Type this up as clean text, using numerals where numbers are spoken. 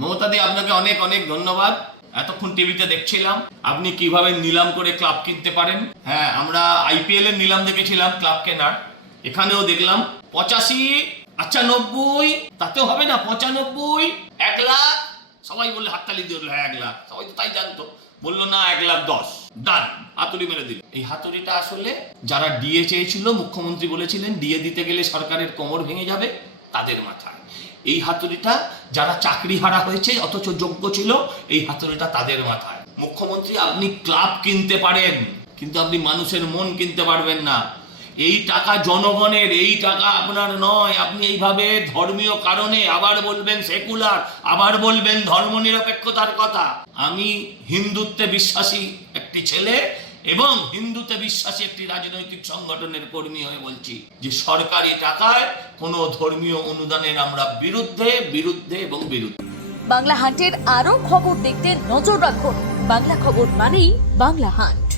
মমতাদি, আপনাকে অনেক অনেক ধন্যবাদ। এতক্ষণ টিভিতে দেখছিলাম আপনি কিভাবে নিলাম করে ক্লাব কিনতে পারেন। হ্যাঁ, আমরা আইপিএল এর নিলাম দেখেছিলাম ক্লাব কেনার, এখানেও দেখলাম 85, আচ্ছা 90, তাতেও হবে না, 95, 1 লাখ। সবাই বললে হাততালি দিয়ে হ্যাঁ 1 লাখ, সবাই তো তাই জানতো। বললো না 1,10,000, ডান, হাতুড়ি মেরে দিল। এই হাতুড়িটা আসলে যারা ডিএ চেয়েছিল, মুখ্যমন্ত্রী বলেছিলেন ডিএ দিতে গেলে সরকারের কোমর ভেঙে যাবে, তাদের মাথায়। এই হাতুড়িটা যারা চাকরি হারা হয়েছে অথচ যোগ্য ছিল, এই হাতুড়িটা তাদের মাথায়। মুখ্যমন্ত্রী, আপনি ক্লাব কিনতে পারেন, কিন্তু আপনি মানুষের মন কিনতে পারবেন না। এই টাকা জনগণের, এই টাকা আপনার নয়। আপনি এইভাবে ধর্মীয় কারণে আবার বলবেন সেকুলার, আবার বলবেন ধর্মনিরপেক্ষতার কথা। আমি হিন্দুত্বে বিশ্বাসী একটি ছেলে এবং হিন্দুতে বিশ্বাসী একটি রাজনৈতিক সংগঠনের কর্মী হয়ে বলছি যে সরকারি টাকায় কোনো ধর্মীয় অনুদানের আমরা বিরুদ্ধে এবং বিরুদ্ধে। বাংলা হান্টের আরো খবর দেখতে নজর রাখুন। বাংলা খবর মানেই বাংলা হান্ট।